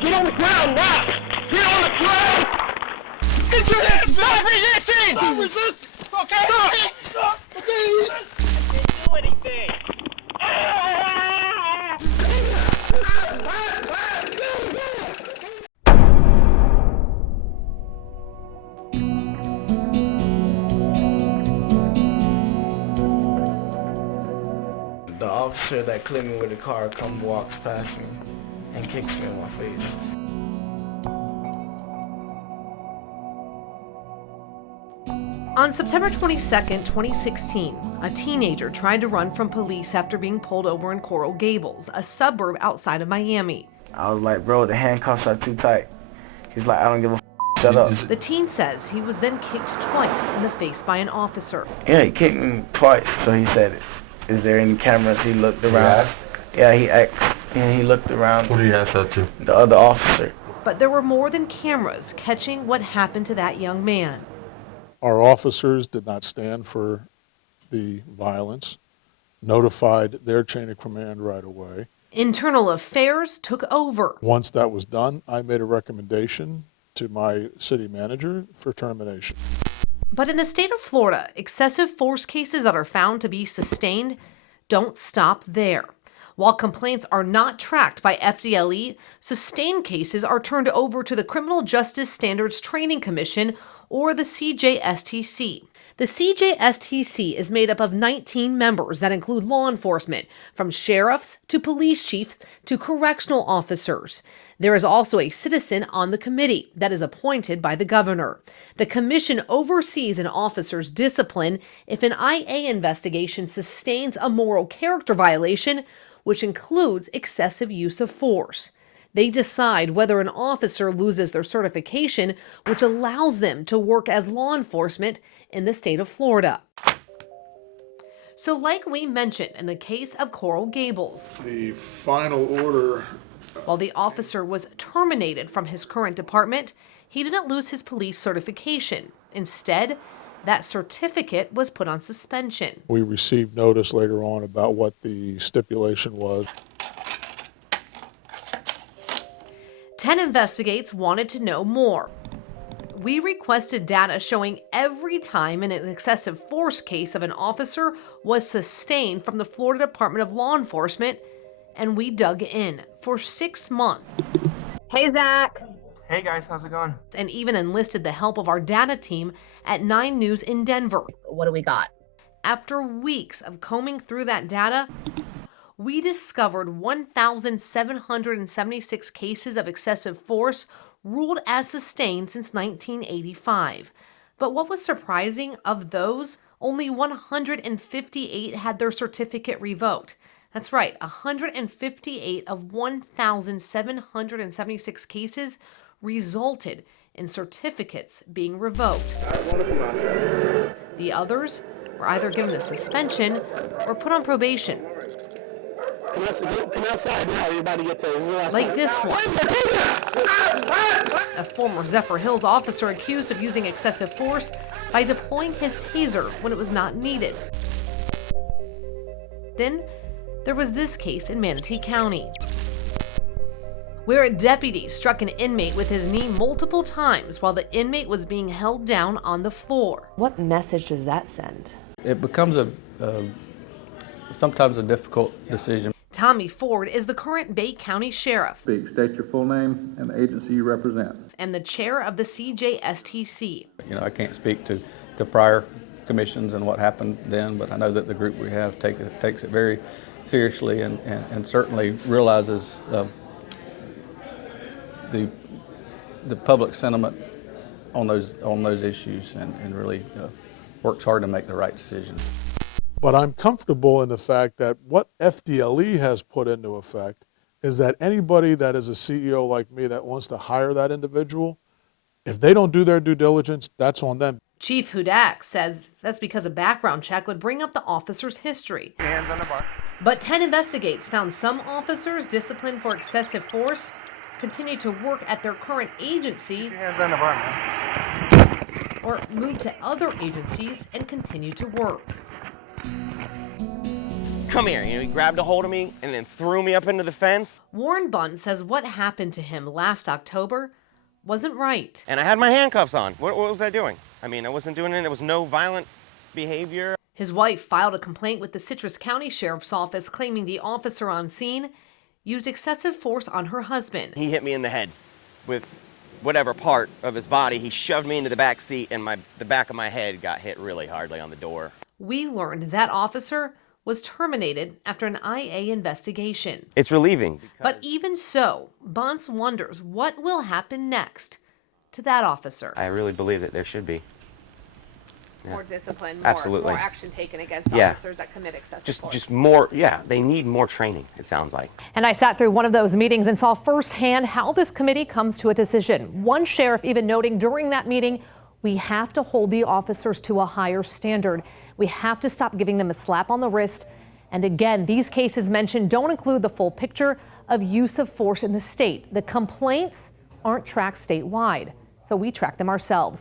Get on the ground now! Get on the ground! Get your hands! Stop resisting! Stop resisting! Okay? Stop! Okay? I didn't do anything! The officer that clipped me with the car walks past me and kicks me in my face. On September 22nd, 2016, a teenager tried to run from police after being pulled over in Coral Gables, a suburb outside of Miami. I was like, bro, the handcuffs are too tight. He's like, I don't give a shut up. The teen says he was then kicked twice in the face by an officer. Yeah, he kicked me twice, so he said, is there any cameras? He looked around. Yeah, he looked around. Who did he ask that to? The other officer. But there were more than cameras catching what happened to that young man. Our officers did not stand for the violence, notified their chain of command right away. Internal Affairs took over. Once that was done, I made a recommendation to my city manager for termination. But in the state of Florida, excessive force cases that are found to be sustained don't stop there. While complaints are not tracked by FDLE, sustained cases are turned over to the Criminal Justice Standards Training Commission, or the CJSTC. The CJSTC is made up of 19 members that include law enforcement, from sheriffs to police chiefs to correctional officers. There is also a citizen on the committee that is appointed by the governor. The commission oversees an officer's discipline if an IA investigation sustains a moral character violation, which includes excessive use of force. They decide whether an officer loses their certification, which allows them to work as law enforcement in the state of Florida. So like we mentioned in the case of Coral Gables, The final order. while the officer was terminated from his current department, he didn't lose his police certification. Instead, that certificate was put on suspension. We received notice later on about what the stipulation was. 10 Investigates wanted to know more. We requested data showing every time an excessive force case of an officer was sustained from the Florida Department of Law Enforcement, and we dug in for 6 months. Hey, Zach. Hey guys, how's it going? And even enlisted the help of our data team at 9 News in Denver. What do we got? After weeks of combing through that data, we discovered 1,776 cases of excessive force ruled as sustained since 1985. But what was surprising, of those, only 158 had their certificate revoked. That's right, 158 of 1,776 cases resulted in certificates being revoked. The others were either given a suspension or put on probation. Come outside now, everybody get to Like this one. A former Zephyr Hills officer accused of using excessive force by deploying his taser when it was not needed. Then there was this case in Manatee County, where a deputy struck an inmate with his knee multiple times while the inmate was being held down on the floor. What message does that send? It becomes sometimes a difficult decision. Tommy Ford is the current Bay County Sheriff. State your full name and the agency you represent. And the chair of the CJSTC. You know, I can't speak to prior commissions and what happened then, but I know that the group we have takes it very seriously and certainly realizes the public sentiment on those issues and really works hard to make the right decision. But I'm comfortable in the fact that what FDLE has put into effect is that anybody that is a CEO like me that wants to hire that individual, if they don't do their due diligence, that's on them. Chief Hudak says that's because a background check would bring up the officer's history. Hands on the bar. But 10 Investigates found some officers disciplined for excessive force continue to work at their current agency Hands on the bar, man. or move to other agencies and continue to work. come here. You know, he grabbed a hold of me and then threw me up into the fence. Warren Bunn says what happened to him last October wasn't right. And I had my handcuffs on. What was I doing? I mean, I wasn't doing it. There was no violent behavior. His wife filed a complaint with the Citrus County Sheriff's Office claiming the officer on scene used excessive force on her husband. He hit me in the head with whatever part of his body. He shoved me into the back seat, and the back of my head got hit really hardly on the door. We learned that officer was terminated after an IA investigation. It's relieving. But even so, Bunce wonders what will happen next to that officer. I really believe that there should be. Yeah. More discipline, Absolutely. more action taken against Yeah. officers that commit excessive force. Just more, yeah, they need more training, it sounds like. And I sat through one of those meetings and saw firsthand how this committee comes to a decision. One sheriff even noting during that meeting, we have to hold the officers to a higher standard. We have to stop giving them a slap on the wrist. And again, these cases mentioned don't include the full picture of use of force in the state. The complaints aren't tracked statewide, so we track them ourselves.